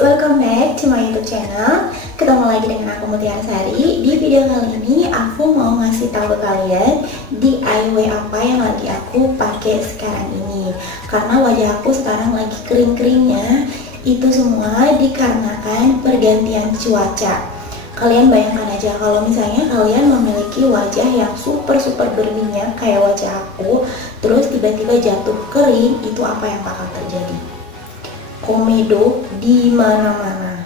welcome back to my YouTube channel. Ketemu lagi dengan aku Mutiara Sari. Di video kali ini aku mau ngasih tahu ke kalian DIY apa yang lagi aku pakai sekarang ini. Karena wajah aku sekarang lagi kering-keringnya. Itu semua dikarenakan pergantian cuaca. Kalian bayangkan aja kalau misalnya kalian memiliki wajah yang super berminyak kayak wajah aku, terus tiba-tiba jatuh kering, itu apa yang bakal terjadi? Komedo di mana-mana.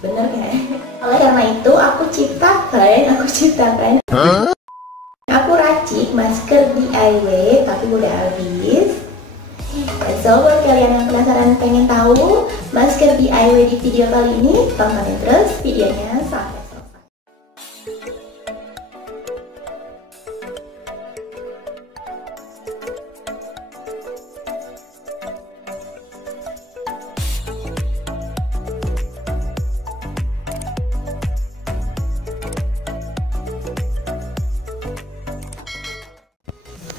Bener kan? Oleh karena itu aku ciptakan aku racik masker DIY, tapi udah habis. So buat kalian yang penasaran pengen tahu masker DIY di video kali ini, tontonin terus videonya sampai selesai.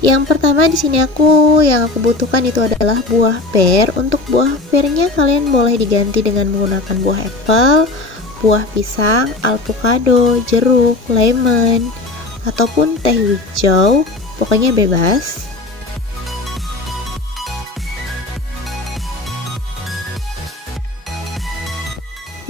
Yang pertama di sini yang aku butuhkan itu adalah buah per. Untuk buah pernya kalian boleh diganti dengan menggunakan buah apel, buah pisang, alpukat, jeruk, lemon, ataupun teh hijau. Pokoknya bebas.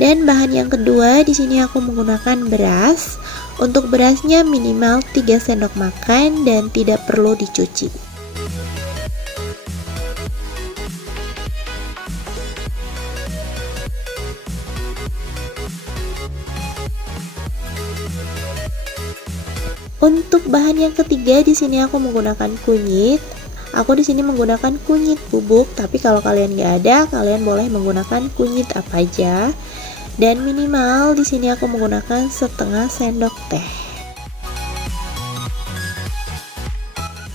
Dan bahan yang kedua di sini aku menggunakan beras. Untuk berasnya minimal 3 sendok makan dan tidak perlu dicuci. Untuk bahan yang ketiga di sini aku menggunakan kunyit. Aku di sini menggunakan kunyit bubuk, tapi kalau kalian nggak ada, kalian boleh menggunakan kunyit apa aja. Dan minimal di sini aku menggunakan setengah sendok teh.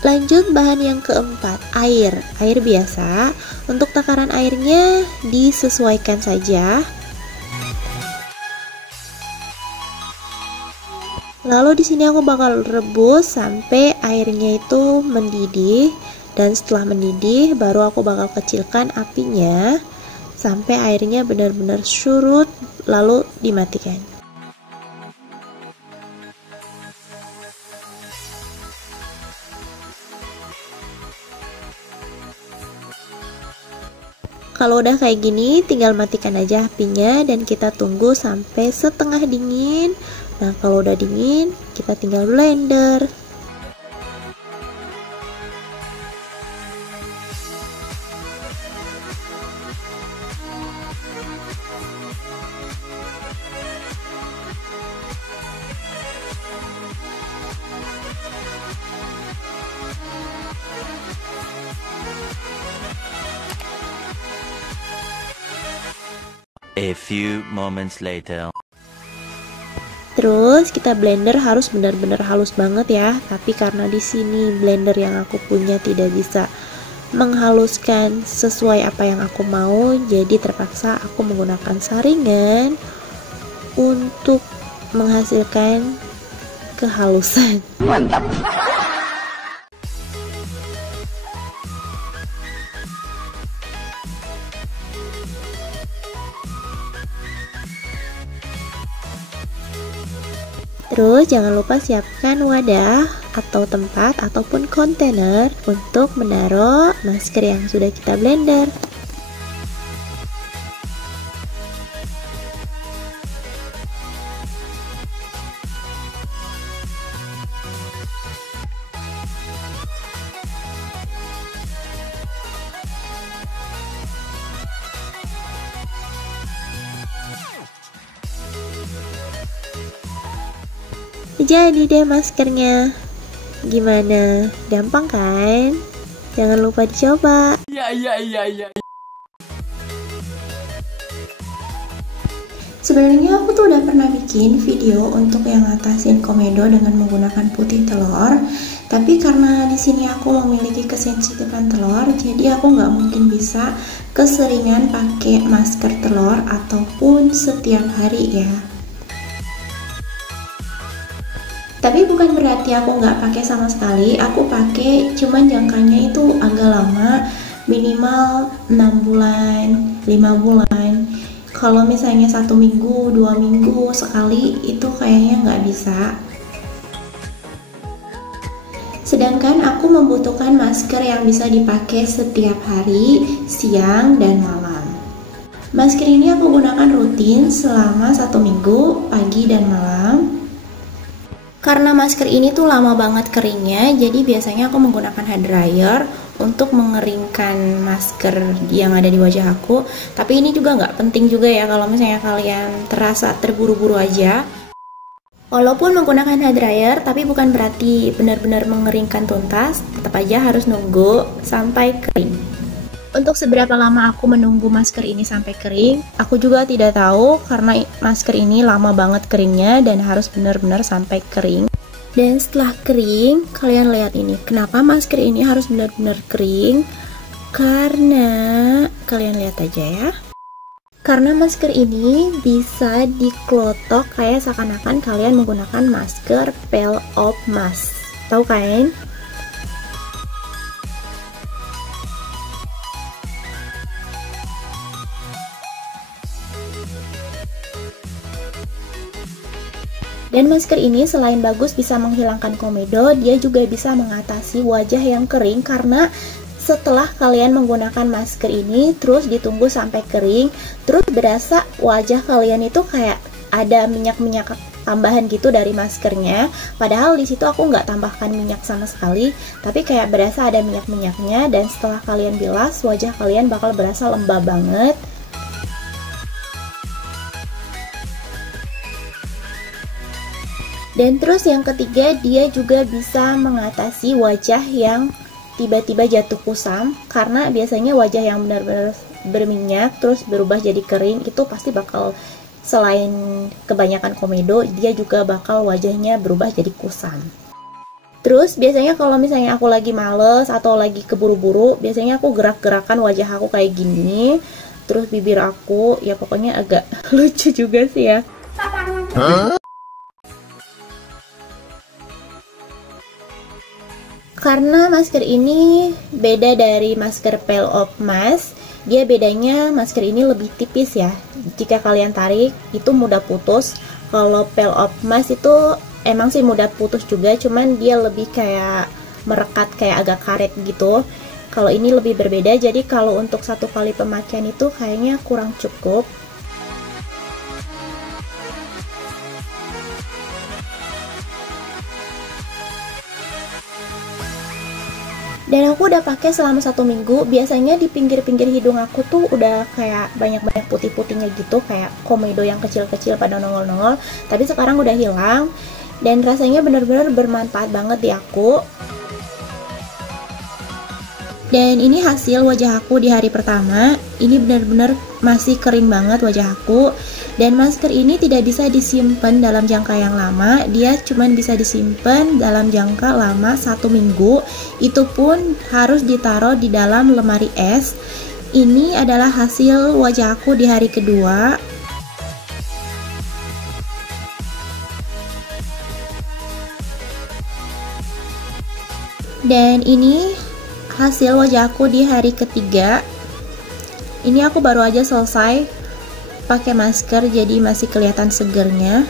Lanjut bahan yang keempat, air biasa. Untuk takaran airnya disesuaikan saja. Lalu di sini aku bakal rebus sampai airnya itu mendidih, dan setelah mendidih baru aku bakal kecilkan apinya sampai airnya benar-benar surut, lalu dimatikan. Kalau udah kayak gini, tinggal matikan aja apinya dan kita tunggu sampai setengah dingin. Nah, kalau udah dingin, kita tinggal blender. A few moments later. Terus kita blender harus benar-benar halus banget ya. Tapi karena di sini blender yang aku punya tidak bisa menghaluskan sesuai apa yang aku mau, jadi terpaksa aku menggunakan saringan untuk menghasilkan kehalusan. Mantap. Terus jangan lupa siapkan wadah atau tempat ataupun kontainer untuk menaruh masker yang sudah kita blender. Jadi deh maskernya. Gimana? Gampang kan? Jangan lupa dicoba. Iya. Sebenarnya aku tuh udah pernah bikin video untuk yang ngatasin komedo dengan menggunakan putih telur. Tapi karena di sini aku memiliki kesensitifan telur, jadi aku nggak mungkin bisa keseringan pakai masker telur ataupun setiap hari ya. Tapi bukan berarti aku nggak pakai sama sekali. Aku pakai, cuman jangkanya itu agak lama minimal 6 bulan, 5 bulan. Kalau misalnya 1 minggu, 2 minggu sekali itu kayaknya nggak bisa. Sedangkan aku membutuhkan masker yang bisa dipakai setiap hari, siang dan malam. Masker ini aku gunakan rutin selama 1 minggu, pagi dan malam. Karena masker ini tuh lama banget keringnya, jadi biasanya aku menggunakan hair dryer untuk mengeringkan masker yang ada di wajah aku. Tapi ini juga nggak penting juga ya kalau misalnya kalian terasa terburu-buru aja. Walaupun menggunakan hair dryer, tapi bukan berarti benar-benar mengeringkan tuntas, tetap aja harus nunggu sampai kering. Untuk seberapa lama aku menunggu masker ini sampai kering, aku juga tidak tahu karena masker ini lama banget keringnya dan harus benar-benar sampai kering. Dan setelah kering, kalian lihat ini. Kenapa masker ini harus benar-benar kering? Karena kalian lihat aja ya. Karena masker ini bisa diklotok kayak seakan-akan kalian menggunakan masker peel off mask. Tahu kan? Dan masker ini selain bagus bisa menghilangkan komedo, dia juga bisa mengatasi wajah yang kering karena setelah kalian menggunakan masker ini terus ditunggu sampai kering, terus berasa wajah kalian itu kayak ada minyak-minyak tambahan gitu dari maskernya. Padahal di situ aku nggak tambahkan minyak sama sekali, tapi kayak berasa ada minyak-minyaknya, dan setelah kalian bilas wajah kalian bakal berasa lembab banget. Dan terus yang ketiga, dia juga bisa mengatasi wajah yang tiba-tiba jatuh kusam, karena biasanya wajah yang benar-benar berminyak terus berubah jadi kering itu pasti bakal, selain kebanyakan komedo, dia juga bakal wajahnya berubah jadi kusam. Terus biasanya kalau misalnya aku lagi males atau lagi keburu-buru, biasanya aku gerak-gerakan wajah aku kayak gini, terus bibir aku ya pokoknya agak lucu juga sih ya. Karena masker ini beda dari masker peel off mask, dia bedanya masker ini lebih tipis ya. Jika kalian tarik itu mudah putus. Kalau peel off mask itu emang sih mudah putus juga, cuman dia lebih kayak merekat, kayak agak karet gitu. Kalau ini lebih berbeda, jadi kalau untuk 1 kali pemakaian itu kayaknya kurang cukup. Dan aku udah pakai selama 1 minggu. Biasanya di pinggir-pinggir hidung aku tuh udah kayak banyak-banyak putih-putihnya gitu, kayak komedo yang kecil-kecil pada nongol-nongol. Tapi sekarang udah hilang, dan rasanya benar-benar bermanfaat banget di aku. Dan ini hasil wajah aku di hari pertama. Ini benar-benar masih kering banget wajah aku. Dan masker ini tidak bisa disimpan dalam jangka yang lama. Dia cuma bisa disimpan dalam jangka lama 1 minggu. Itu pun harus ditaruh di dalam lemari es. Ini adalah hasil wajah aku di hari kedua. Dan ini hasil wajah aku di hari ketiga. Ini aku baru aja selesai pakai masker, jadi masih kelihatan segernya.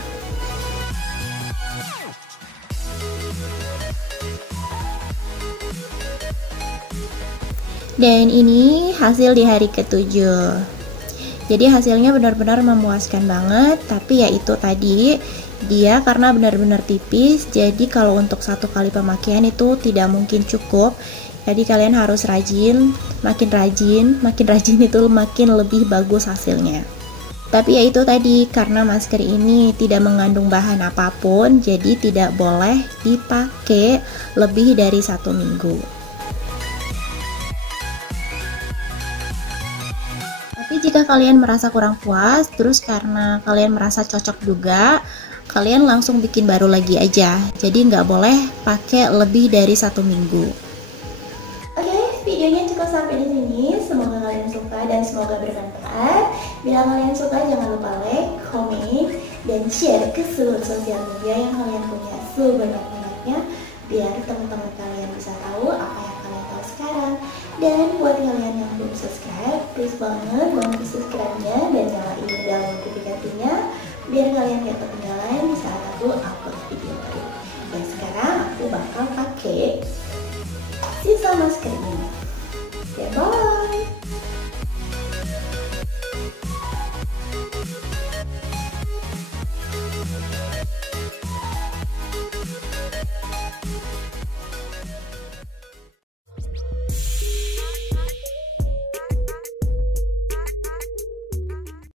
Dan ini hasil di hari ketujuh. Jadi hasilnya benar-benar memuaskan banget. Tapi ya itu tadi, dia karena benar-benar tipis, jadi kalau untuk 1 kali pemakaian itu tidak mungkin cukup. Jadi kalian harus rajin, makin rajin itu makin lebih bagus hasilnya. Tapi ya itu tadi, karena masker ini tidak mengandung bahan apapun, jadi tidak boleh dipakai lebih dari 1 minggu. Tapi jika kalian merasa kurang puas, terus karena kalian merasa cocok juga, kalian langsung bikin baru lagi aja. Jadi nggak boleh pakai lebih dari 1 minggu. Videonya cukup sampai di sini. Semoga kalian suka dan semoga bermanfaat. Bila kalian suka, jangan lupa like, komen, dan share ke seluruh sosial media yang kalian punya sebanyak-banyaknya, biar teman-teman kalian bisa tahu apa yang kalian tahu sekarang. Dan buat kalian yang belum subscribe, please banget bantu subscribe-nya dan nyalain bel notifikasinya biar kalian gak ketinggalan di saat aku upload video baru. Dan sekarang aku bakal pakai sisa masker ini. Bye.